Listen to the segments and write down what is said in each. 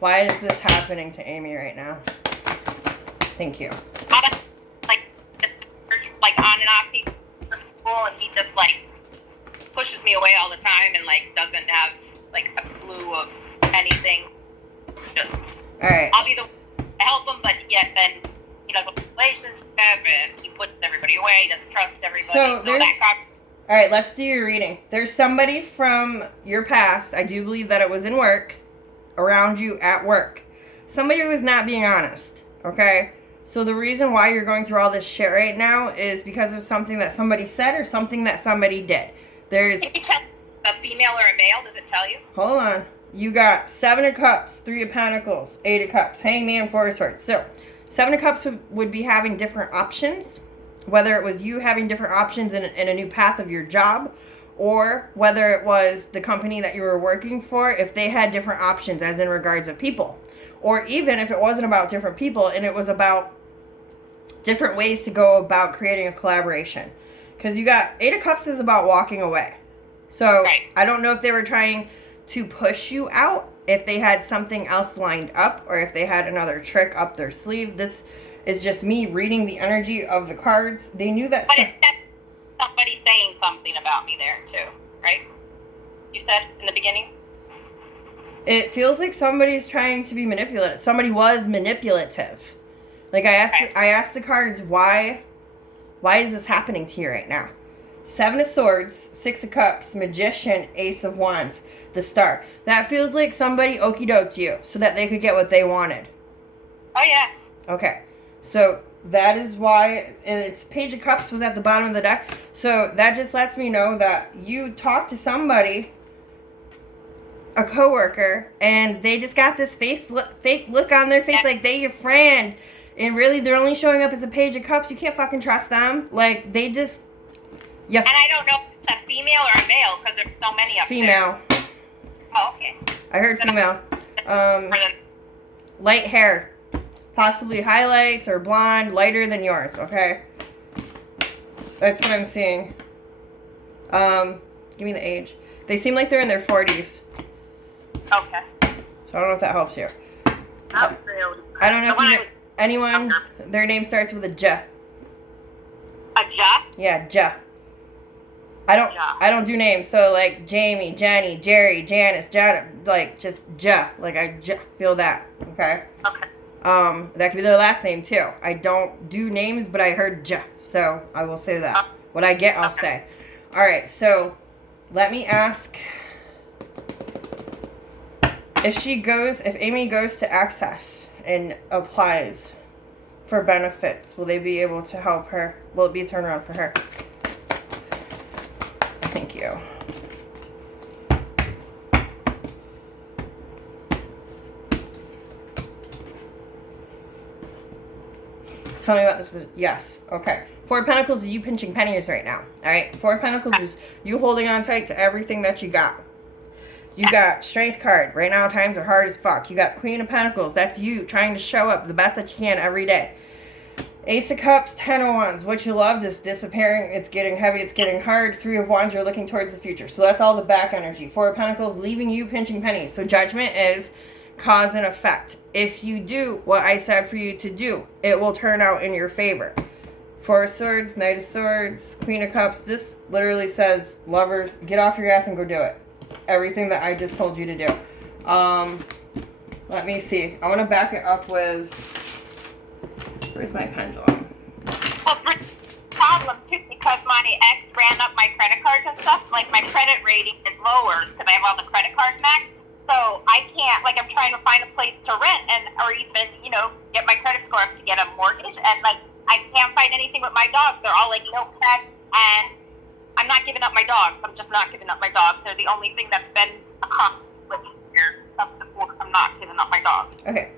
Why is this happening to Amy right now? Thank you. Like on and off seat from school, and he just like pushes me away all the time, and like doesn't have like a clue of anything. Just all right. I'll be the one to help him, but yet then he doesn't have a relationship, and he puts everybody away. He doesn't trust everybody. So there's. All right, let's do your reading. There's somebody from your past. I do believe that it was in work, around you at work. Somebody who was not being honest. Okay. So the reason why you're going through all this shit right now is because of something that somebody said or something that somebody did. There's... Can you tell a female or a male? Does it tell you? Hold on. You got 7 of Cups, 3 of Pentacles, 8 of Cups, Hangman, 4 of Swords. So 7 of Cups would be having different options. Whether it was you having different options in a new path of your job, or whether it was the company that you were working for, if they had different options as in regards of people. Or even if it wasn't about different people and it was about different ways to go about creating a collaboration. Because you got 8 of Cups is about walking away. So right. I don't know if they were trying to push you out, if they had something else lined up, or if they had another trick up their sleeve. This is just me reading the energy of the cards. They knew that... But it's somebody saying something about me there too, right? You said in the beginning? It feels like somebody's trying to be manipulative. Somebody was manipulative. Like I asked the cards, why is this happening to you right now? 7 of Swords, 6 of Cups, Magician, Ace of Wands, the Star. That feels like somebody okie doked you so that they could get what they wanted. Oh yeah. Okay. So that is why, and it's Page of Cups was at the bottom of the deck. So that just lets me know that you talked to somebody, a coworker, and they just got this fake look on their face, like they your friend, and really they're only showing up as a Page of Cups. You can't fucking trust them. Like they just, yeah. And I don't know if it's a female or a male because there's so many up female. There. Oh, okay. I heard female. Light hair, possibly highlights or blonde, lighter than yours. Okay, that's what I'm seeing. Give me the age. They seem like they're in their 40s. Okay. So I don't know if that helps you. Not really. I don't know if you know anyone. Their name starts with a J. A J? Yeah, J. I don't do names. So like Jamie, Jenny, Jerry, Janice, Janet, like just J. Like I feel that. Okay. Okay. That could be their last name too. I don't do names, but I heard J. So I will say that. What I get, I'll say. All right. So let me ask. If Amy goes to Access and applies for benefits, will they be able to help her? Will it be a turnaround for her? Thank you. Tell me about this. Yes. Okay. 4 of Pentacles is you pinching pennies right now. All right. 4 of Pentacles is you holding on tight to everything that you got. You got Strength card. Right now, times are hard as fuck. You got Queen of Pentacles. That's you trying to show up the best that you can every day. Ace of Cups, 10 of Wands. What you loved is disappearing. It's getting heavy. It's getting hard. 3 of Wands, you're looking towards the future. So that's all the back energy. 4 of Pentacles, leaving you pinching pennies. So Judgment is cause and effect. If you do what I said for you to do, it will turn out in your favor. 4 of Swords, Knight of Swords, Queen of Cups. This literally says, lovers, get off your ass and go do it. Everything that I just told you to do. Let me see. I want to back it up with... Where's my pendulum? Well, problem too, because my ex ran up my credit cards and stuff. Like my credit rating is lower because I have all the credit cards maxed. So I can't. Like I'm trying to find a place to rent or even get my credit score up to get a mortgage. And like I can't find anything with my dogs. They're all like no pets, and I'm not giving up my dogs. I'm just not giving up my dogs. They're the only thing that's been a constant with me here of support. I'm not giving up my dogs. Okay.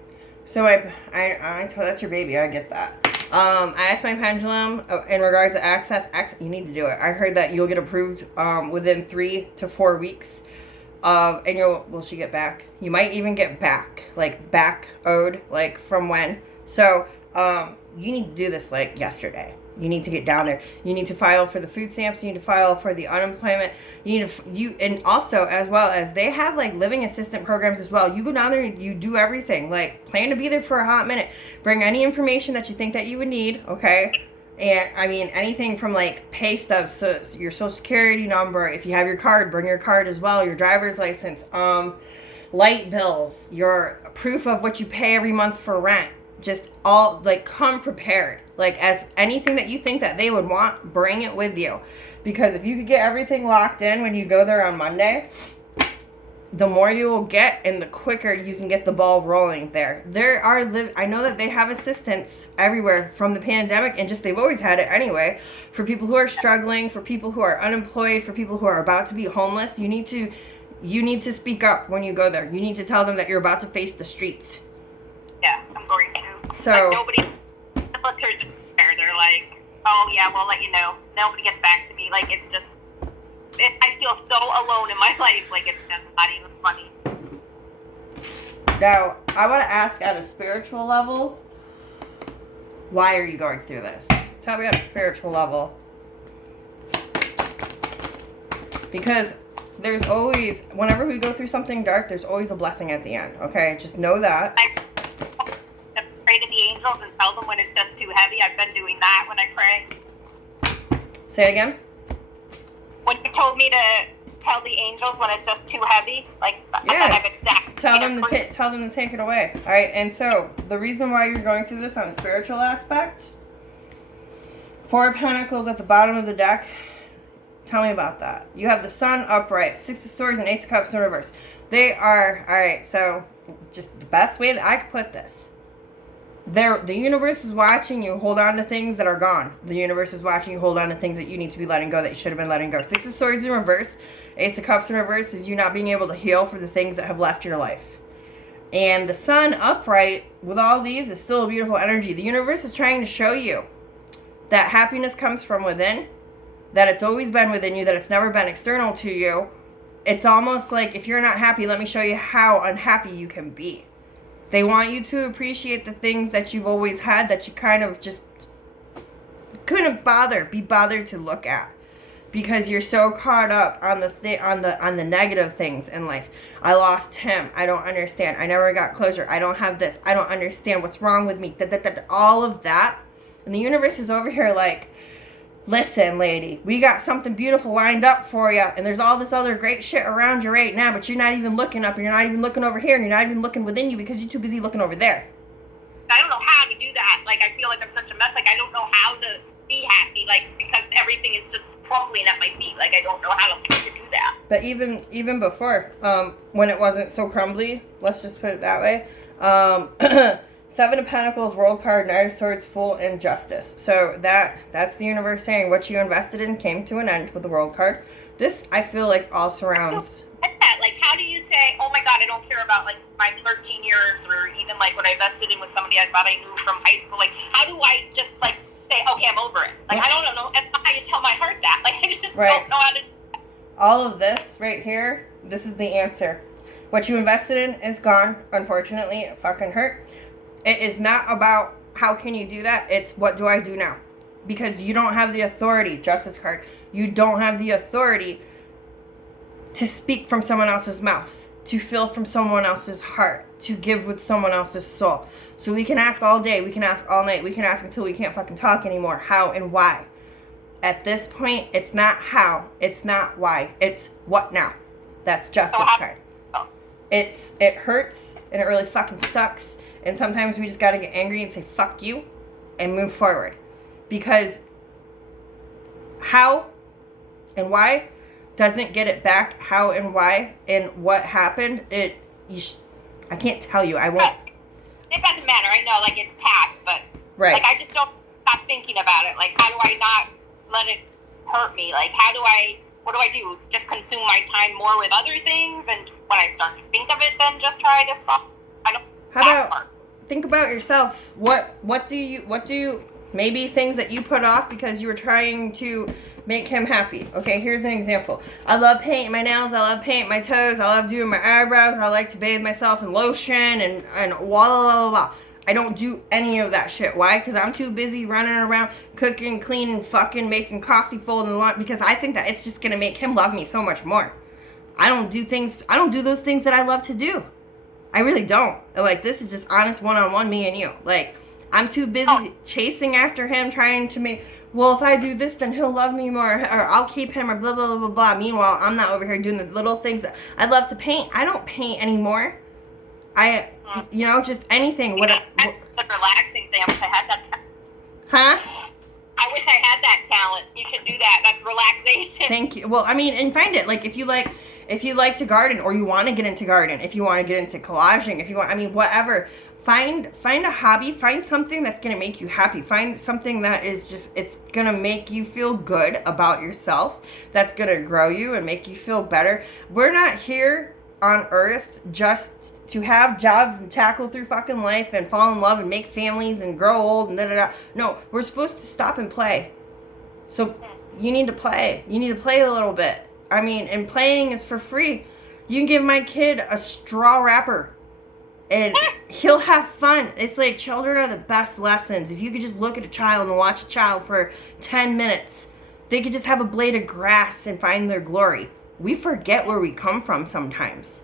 So I told that's your baby. I get that. I asked my pendulum in regards to access. You need to do it. I heard that you'll get approved within 3 to 4 weeks. And will she get back? You might even get back owed, like from when. So you need to do this like yesterday. You need to get down there. You need to file for the food stamps. You need to file for the unemployment. And also, as well as they have like living assistant programs as well. You go down there and you do everything. Like, plan to be there for a hot minute. Bring any information that you think that you would need, okay? And I mean, anything from like pay stubs, so your social security number. If you have your card, bring your card as well. Your driver's license, light bills, your proof of what you pay every month for rent. Just all, like, come prepared. Like, as anything that you think that they would want, bring it with you. Because if you could get everything locked in when you go there on Monday, the more you will get and the quicker you can get the ball rolling there. I know that they have assistance everywhere from the pandemic, and just they've always had it anyway, for people who are struggling, for people who are unemployed, for people who are about to be homeless. You need to speak up when you go there. You need to tell them that you're about to face the streets. Yeah, I'm going to. So, like, nobody, the military's there. They're like, oh yeah, we'll let you know. Nobody gets back to me. Like, it's just, I feel so alone in my life. Like, it's just not even funny. now, I want to ask at a spiritual level, why are you going through this? Tell me at a spiritual level. Because there's always, whenever we go through something dark, there's always a blessing at the end, okay? Just know that. I pray to the angels and tell them when it's just too heavy. I've been doing that when I pray. Say it again? When you told me to tell the angels when it's just too heavy, like, Yeah. I've accepted. Tell them to take it away. All right. And so the reason why you're going through this on a spiritual aspect, 4 of Pentacles at the bottom of the deck. Tell me about that. You have the Sun upright, 6 of Swords, and Ace of Cups in reverse. They are, all right. So just the best way that I could put this. The universe is watching you hold on to things that are gone. The universe is watching you hold on to things that you need to be letting go, that you should have been letting go. 6 of Swords in reverse, Ace of Cups in reverse is you not being able to heal for the things that have left your life. And the Sun upright with all these is still a beautiful energy. The universe is trying to show you that happiness comes from within, that it's always been within you, that it's never been external to you. It's almost like, if you're not happy, let me show you how unhappy you can be. They want you to appreciate the things that you've always had, that you kind of just couldn't be bothered to look at, because you're so caught up on the negative things in life. I lost him. I don't understand. I never got closure. I don't have this. I don't understand what's wrong with me. All of that. And the universe is over here like, listen, lady, we got something beautiful lined up for you, and there's all this other great shit around you right now, but you're not even looking up, and you're not even looking over here, and you're not even looking within you because you're too busy looking over there. I don't know how to do that. Like, I feel like I'm such a mess. Like, I don't know how to be happy, like, because everything is just crumbling at my feet. Like, I don't know how to do that. But even before, when it wasn't so crumbly, let's just put it that way, 7 of Pentacles, World card, Knight of Swords, Fool, and Justice. So that's the universe saying what you invested in came to an end with the World card. This, I feel like, all surrounds. Like, how do you say, oh my God, I don't care about, like, my 13 years, or even, like, when I invested in with somebody I thought I knew from high school? Like, how do I just, like, say, okay, I'm over it? Like, I don't know. That's not how you tell my heart that. Like, I just don't know how to do that. All of this right here, this is the answer. What you invested in is gone. Unfortunately, it fucking hurt. It is not about how can you do that. It's what do I do now? Because you don't have the authority, Justice card. You don't have the authority to speak from someone else's mouth, to feel from someone else's heart, to give with someone else's soul. So we can ask all day, we can ask all night, we can ask until we can't fucking talk anymore, how and why. At this point, it's not how, it's not why, it's what now. That's Justice card. It hurts, and it really fucking sucks. And sometimes we just gotta get angry and say, fuck you, and move forward. Because how and why doesn't get it back. How and why and what happened, I can't tell you. I won't. It doesn't matter. I know, like, it's past, but right. Like, I just don't stop thinking about it. Like, how do I not let it hurt me? Like, what do I do? Just consume my time more with other things, and when I start to think of it, then just try to How about think about yourself? What do you maybe things that you put off because you were trying to make him happy. Okay, here's an example. I love painting my nails, I love painting my toes, I love doing my eyebrows, I like to bathe myself in lotion and blah blah blah blah. I don't do any of that shit. Why? Because I'm too busy running around, cooking, cleaning, fucking, making coffee, folding laundry, because I think that it's just going to make him love me so much more. I don't do those things that I love to do. I really don't. Like, this is just honest one-on-one, me and you. Like, I'm too busy chasing after him, trying to make, well, if I do this, then he'll love me more, or I'll keep him, or blah, blah, blah, blah, blah. Meanwhile, I'm not over here doing the little things. I love to paint. I don't paint anymore. Just anything. That's a relaxing thing. I wish I had that talent. Huh? I wish I had that talent. You should do that. That's relaxation. Thank you. Well, I mean, and find it. Like, if you like to garden, or you want to get into garden, if you want to get into collaging, if you want, I mean, whatever. Find a hobby. Find something that's going to make you happy. Find something that is just, it's going to make you feel good about yourself. That's going to grow you and make you feel better. We're not here on earth just to have jobs and tackle through fucking life and fall in love and make families and grow old and da-da-da. No, we're supposed to stop and play. So you need to play. You need to play a little bit. I mean, and playing is for free. You can give my kid a straw wrapper and he'll have fun. It's like, children are the best lessons. If you could just look at a child and watch a child for 10 minutes, they could just have a blade of grass and find their glory. We forget where we come from sometimes.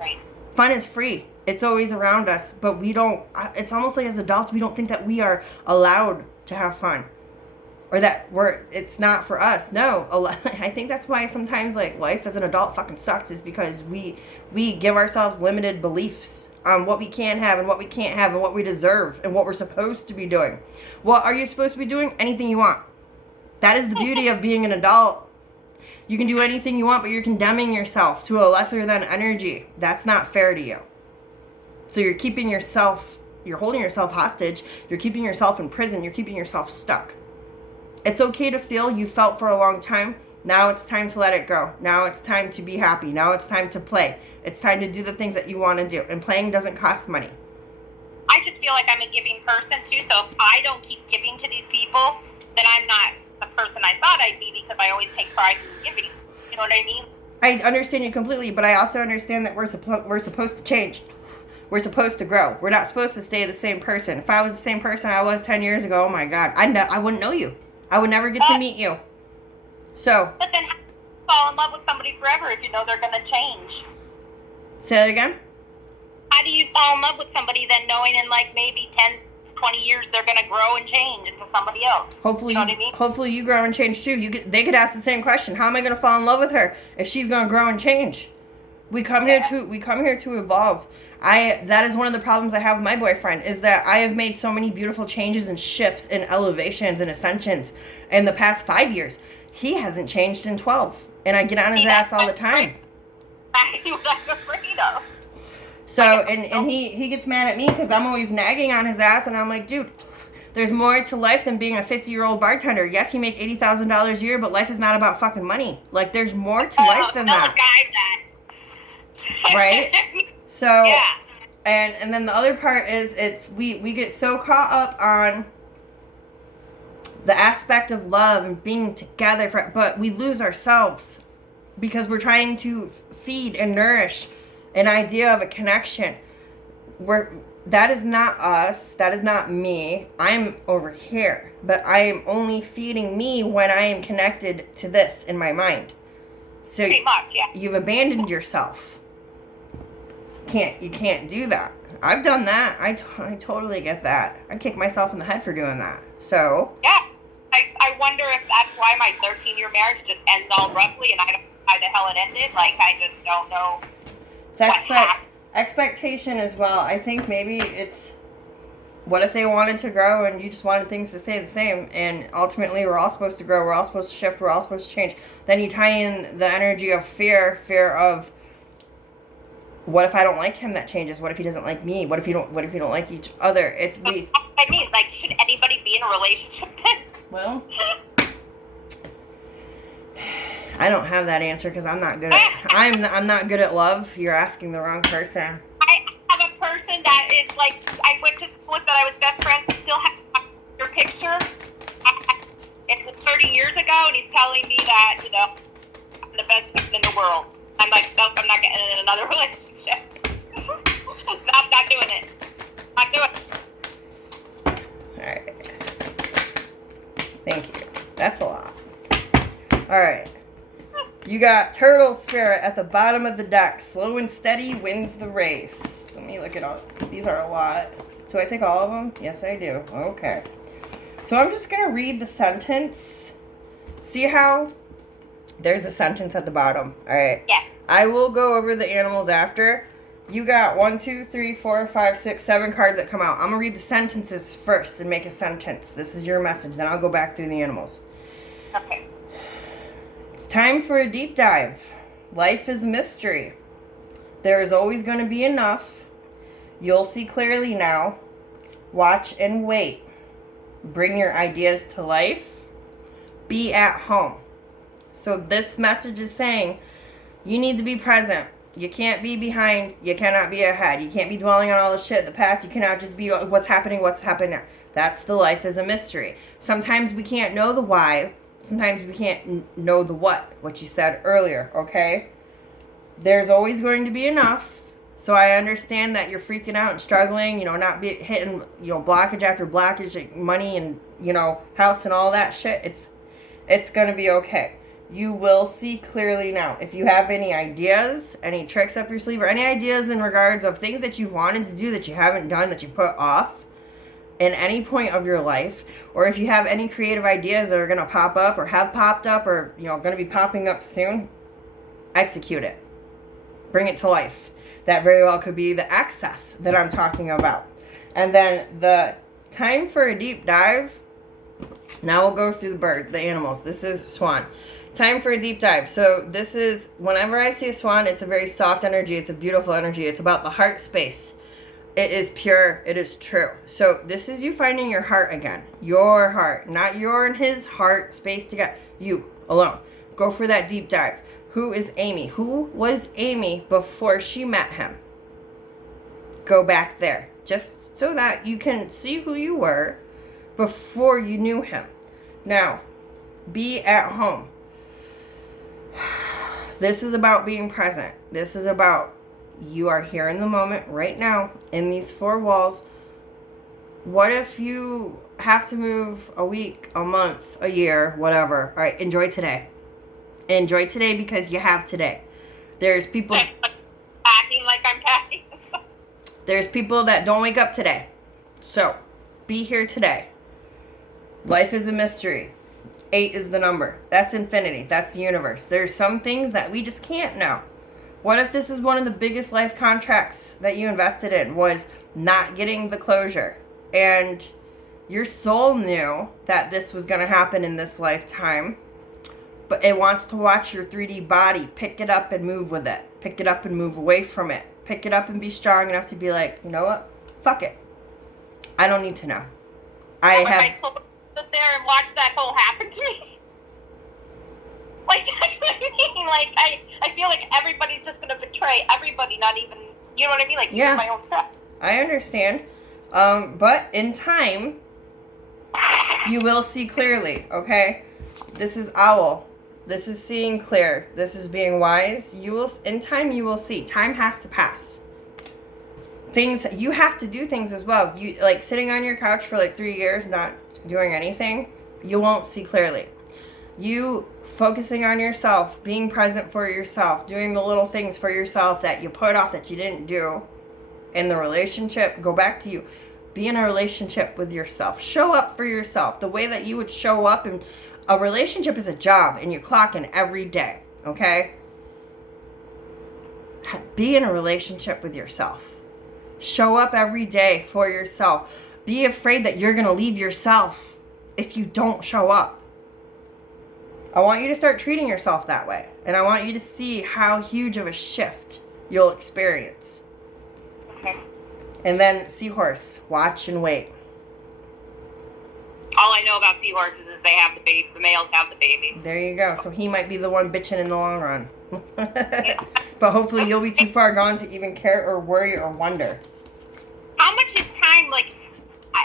Right. Fun is free. It's always around us, but we don't, it's almost like as adults, we don't think that we are allowed to have fun. Or that it's not for us. No, I think that's why sometimes, like, life as an adult fucking sucks, is because we give ourselves limited beliefs on what we can have and what we can't have and what we deserve and what we're supposed to be doing. What are you supposed to be doing? Anything you want. That is the beauty of being an adult. You can do anything you want, but you're condemning yourself to a lesser than energy. That's not fair to you. So you're holding yourself hostage. You're keeping yourself in prison. You're keeping yourself stuck. It's okay to feel you felt for a long time. Now it's time to let it go. Now it's time to be happy. Now it's time to play. It's time to do the things that you want to do. And playing doesn't cost money. I just feel like I'm a giving person too. So if I don't keep giving to these people, then I'm not the person I thought I'd be, because I always take pride in giving. You know what I mean? I understand you completely, but I also understand that we're supposed to change. We're supposed to grow. We're not supposed to stay the same person. If I was the same person I was 10 years ago, oh my God, I wouldn't know you. I would never get to meet you. So. But then how do you fall in love with somebody forever if you know they're going to change? Say that again? How do you fall in love with somebody then knowing in like maybe 10, 20 years they're going to grow and change into somebody else? Hopefully, you know what I mean? Hopefully you grow and change too. They could ask the same question. How am I going to fall in love with her if she's going to grow and change? We come here to evolve. That is one of the problems I have with my boyfriend, is that I have made so many beautiful changes and shifts and elevations and ascensions in the past 5 years. He hasn't changed in 12, and I get on his ass all the time. That's what I'm afraid of. So, and he gets mad at me because I'm always nagging on his ass, and I'm like, dude, there's more to life than being a 50-year-old bartender. Yes, you make $80,000 a year, but life is not about fucking money. Like, there's more to life than that. Right? So, yeah. And then the other part is we get so caught up on the aspect of love and being together, but we lose ourselves because we're trying to feed and nourish an idea of a connection. That is not us. That is not me. I'm over here, but I am only feeding me when I am connected to this in my mind. So pretty much, yeah. You've abandoned yourself. You can't do that. I've done that. I totally get that. I kick myself in the head for doing that. So yeah, I wonder if that's why my 13-year marriage just ends all abruptly, and I don't know why the hell it ended. Like, I just don't know. It's expectation as well. I think maybe it's, what if they wanted to grow and you just wanted things to stay the same, and ultimately we're all supposed to grow, we're all supposed to shift, we're all supposed to change. Then you tie in the energy of fear of, what if I don't like him? That changes. What if he doesn't like me? What if you don't like each other? I mean, like, should anybody be in a relationship then? Well, I don't have that answer because I'm not good at I'm not good at love. You're asking the wrong person. I have a person that is like, I went to school with, that I was best friends, still have your picture. It was 30 years ago, and he's telling me that, you know, I'm the best person in the world. I'm like, nope, I'm not getting in another relationship. I'm not doing it. Not doing it. You got Turtle Spirit at the bottom of the deck. Slow and steady wins the race. Let me look it up. These are a lot. Do I take all of them? Yes, I do. Okay. So I'm just going to read the sentence. See how there's a sentence at the bottom? All right. Yeah. I will go over the animals after. You got 1, 2, 3, 4, 5, 6, 7 cards that come out. I'm going to read the sentences first and make a sentence. This is your message. Then I'll go back through the animals. Okay. It's time for a deep dive. Life is a mystery. There is always going to be enough. You'll see clearly now. Watch and wait. Bring your ideas to life. Be at home. So this message is saying you need to be present. You can't be behind. You cannot be ahead. You can't be dwelling on all the shit in the past. You cannot just be what's happening now. That's the life is a mystery. Sometimes we can't know the why. Sometimes we can't know the what you said earlier, okay? There's always going to be enough. So I understand that you're freaking out and struggling, not be hitting, blockage after blockage, like money and, house and all that shit. It's going to be okay. You will see clearly now. If you have any ideas, any tricks up your sleeve, or any ideas in regards of things that you wanted to do that you haven't done, that you put off, in any point of your life, or if you have any creative ideas that are going to pop up or have popped up or going to be popping up soon, execute it. Bring it to life. That very well could be the access that I'm talking about. And then the time for a deep dive. Now we'll go through the animals. This is swan. Time for a deep dive. So this is, whenever I see a swan, it's a very soft energy. It's a beautiful energy. It's about the heart space. It is pure. It is true. So this is you finding your heart again. Your heart. Not your and his heart space together. You alone. Go for that deep dive. Who is Amy? Who was Amy before she met him? Go back there. Just so that you can see who you were before you knew him. Now, be at home. This is about being present. This is about you are here in the moment right now in these four walls. What if you have to move a week, a month, a year, whatever? All right, enjoy today. Enjoy today because you have today. There's people acting like I'm packing. There's people that don't wake up today. So, be here today. Life is a mystery. 8 is the number. That's infinity. That's the universe. There's some things that we just can't know. What if this is one of the biggest life contracts that you invested in was not getting the closure? And your soul knew that this was going to happen in this lifetime, but it wants to watch your 3D body pick it up and move with it. Pick it up and move away from it. Pick it up and be strong enough to be like, you know what? Fuck it. I don't need to know. My soul sit there and watch that whole happen to me. Like, that's what I mean. Like, I feel like everybody's just going to betray everybody, not even, you know what I mean? Like, yeah, my own self. I understand. But in time, you will see clearly, okay? This is owl. This is seeing clear. This is being wise. In time, you will see. Time has to pass. You have to do things as well. You, like, sitting on your couch for, 3 years, not doing anything, you won't see clearly. You focusing on yourself, being present for yourself, doing the little things for yourself that you put off that you didn't do in the relationship, go back to you. Be in a relationship with yourself. Show up for yourself the way that you would show up. And a relationship is a job and you're clocking every day, okay? Be in a relationship with yourself. Show up every day for yourself. Be afraid that you're going to leave yourself if you don't show up. I want you to start treating yourself that way. And I want you to see how huge of a shift you'll experience. Okay. And then seahorse, watch and wait. All I know about seahorses is they have the males have the babies. There you go. So he might be the one bitching in the long run. But hopefully you'll be too far gone to even care or worry or wonder. How much is time,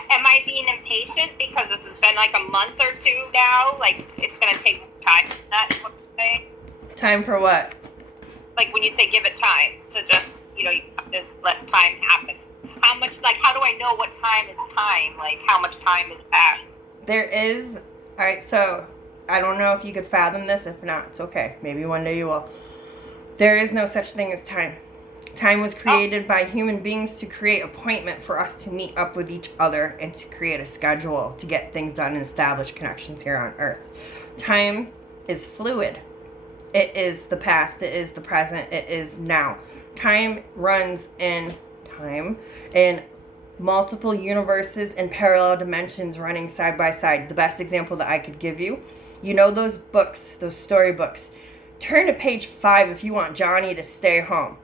am I being impatient because this has been a month or two now? It's going to take time. That's what you say? Time for what? When you say give it time to just, you have to let time happen. How much, how do I know what time is time? How much time is past? There is, all right, so I don't know if you could fathom this. If not, it's okay. Maybe one day you will. There is no such thing as time. Time was created by human beings to create appointment for us to meet up with each other and to create a schedule to get things done and establish connections here on Earth. Time is fluid. It is the past. It is the present. It is now. Time runs in multiple universes and parallel dimensions running side by side. The best example that I could give you, you know those books, those story books. Turn to page 5 if you want Johnny to stay home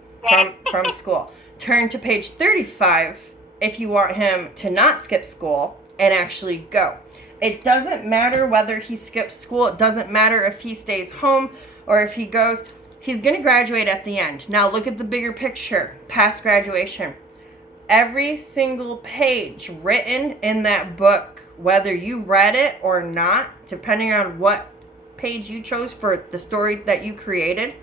from school. Turn to page 35 if you want him to not skip school and actually go. It doesn't matter whether he skips school. It doesn't matter if he stays home or if he goes. He's going to graduate at the end. Now look at the bigger picture, past graduation. Every single page written in that book, whether you read it or not, depending on what page you chose for the story that you created,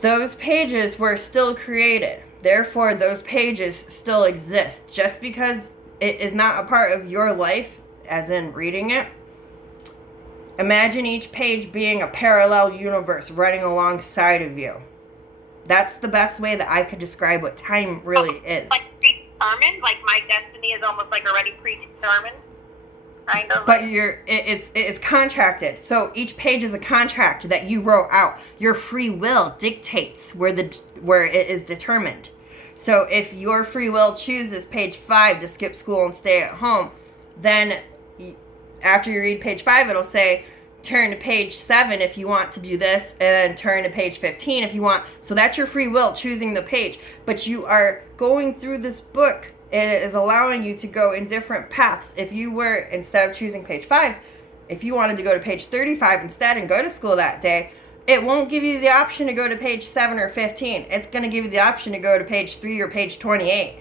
those pages were still created. Therefore, those pages still exist. Just because it is not a part of your life, as in reading it, imagine each page being a parallel universe running alongside of you. That's the best way that I could describe what time really is. Like predetermined? Like my destiny is almost like already predetermined? Kind of. But it is contracted. So each page is a contract that you wrote out. Your free will dictates where it is determined. So if your free will chooses page 5 to skip school and stay at home, then after you read page 5, it'll say, turn to page 7 if you want to do this, and then turn to page 15 if you want. So that's your free will choosing the page. But you are going through this book, and it is allowing you to go in different paths. If you were, instead of choosing page 5, if you wanted to go to page 35 instead and go to school that day, it won't give you the option to go to page 7 or 15. It's going to give you the option to go to page 3 or page 28.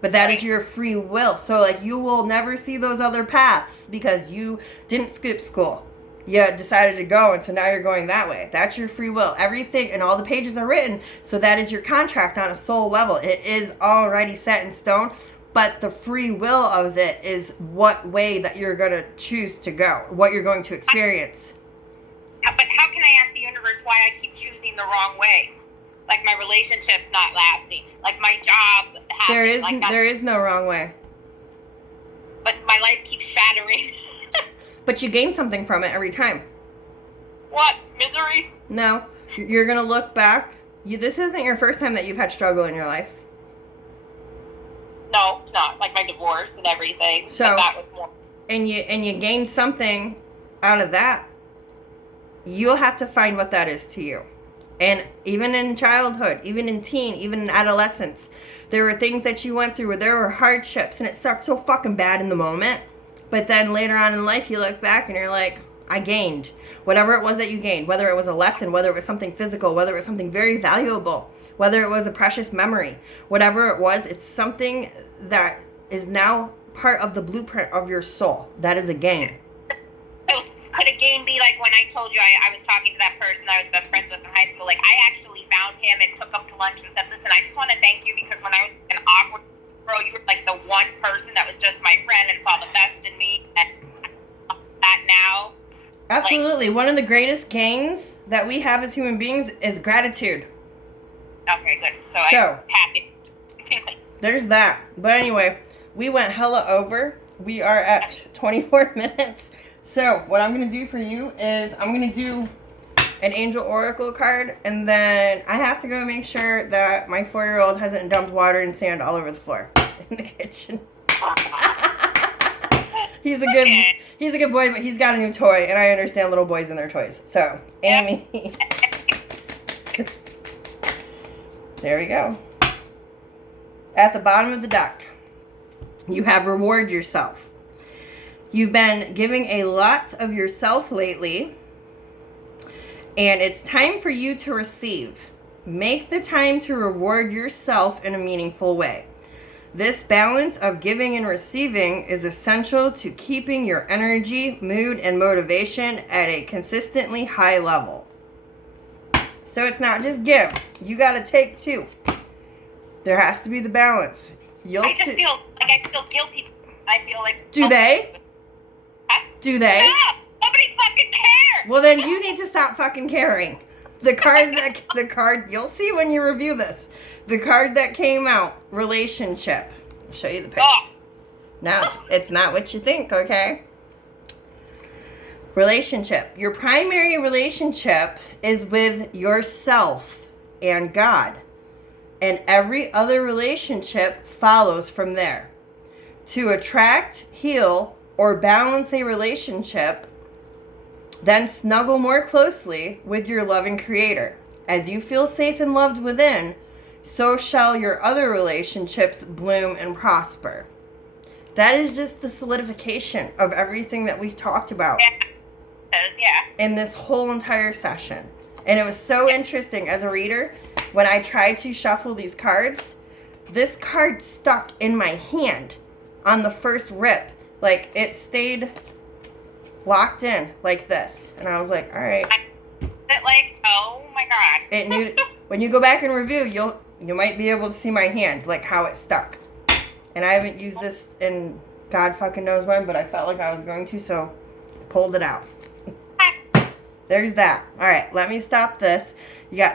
But that is your free will. So, like, you will never see those other paths because you didn't skip school. You decided to go, and so now you're going that way. That's your free will. Everything and all the pages are written, so that is your contract on a soul level. It is already set in stone, but the free will of it is what way that you're going to choose to go, what you're going to experience. But how can I ask the universe why I keep choosing the wrong way? Like my relationship's not lasting. Like my job happens. There is no wrong way. But my life keeps shattering. But you gain something from it every time. What? Misery? No. You're going to look back. This isn't your first time that you've had struggle in your life. No, it's not. Like my divorce and everything. So but that was more. And you gain something out of that. You'll have to find what that is to you. And even in childhood, even in teen, even in adolescence, there were things that you went through where there were hardships and it sucked so fucking bad in the moment. But then later on in life, you look back and you're like, I gained. Whatever it was that you gained, whether it was a lesson, whether it was something physical, whether it was something very valuable, whether it was a precious memory, whatever it was, it's something that is now part of the blueprint of your soul. That is a gain. So could a gain be like when I told you I was talking to that person I was best friends with in high school? Like I actually found him and took him to lunch and said, listen, I just want to thank you because when I was an awkward girl, you were like the one person that was just my friend and saw the best in me, and that now. Absolutely. Like, one of the greatest gains that we have as human beings is gratitude. Okay, good. So I'm happy. There's that. But anyway, we went hella over. We are at 24 minutes. So what I'm going to do for you is I'm going to do an angel oracle card, and then I have to go make sure that my 4-year-old hasn't dumped water and sand all over the floor in the kitchen. He's a good boy, but he's got a new toy, and I understand little boys and their toys. So, Amy. There we go. At the bottom of the deck, you have reward yourself. You've been giving a lot of yourself lately, and it's time for you to receive. Make the time to reward yourself in a meaningful way. This balance of giving and receiving is essential to keeping your energy, mood, and motivation at a consistently high level. So it's not just give. You got to take too. There has to be the balance. I just feel like I feel guilty. I feel like... Do they? Huh? Do they? No! Nobody's fucking care. Well, then you need to stop fucking caring. The card, you'll see when you review this. The card that came out, relationship. I'll show you the picture. Oh. Now, it's not what you think, okay? Relationship. Your primary relationship is with yourself and God. And every other relationship follows from there. To attract, heal, or balance a relationship, then snuggle more closely with your loving Creator. As you feel safe and loved within, so shall your other relationships bloom and prosper. That is just the solidification of everything that we've talked about in this whole entire session. And it was so interesting as a reader, when I tried to shuffle these cards, this card stuck in my hand on the first rip. Like, it stayed locked in like this. And I was like, all right. Oh my God. It knew. When you go back and review, you might be able to see my hand, like how it stuck. And I haven't used this in God fucking knows when, but I felt like I was going to, so I pulled it out. There's that. All right, let me stop this. You got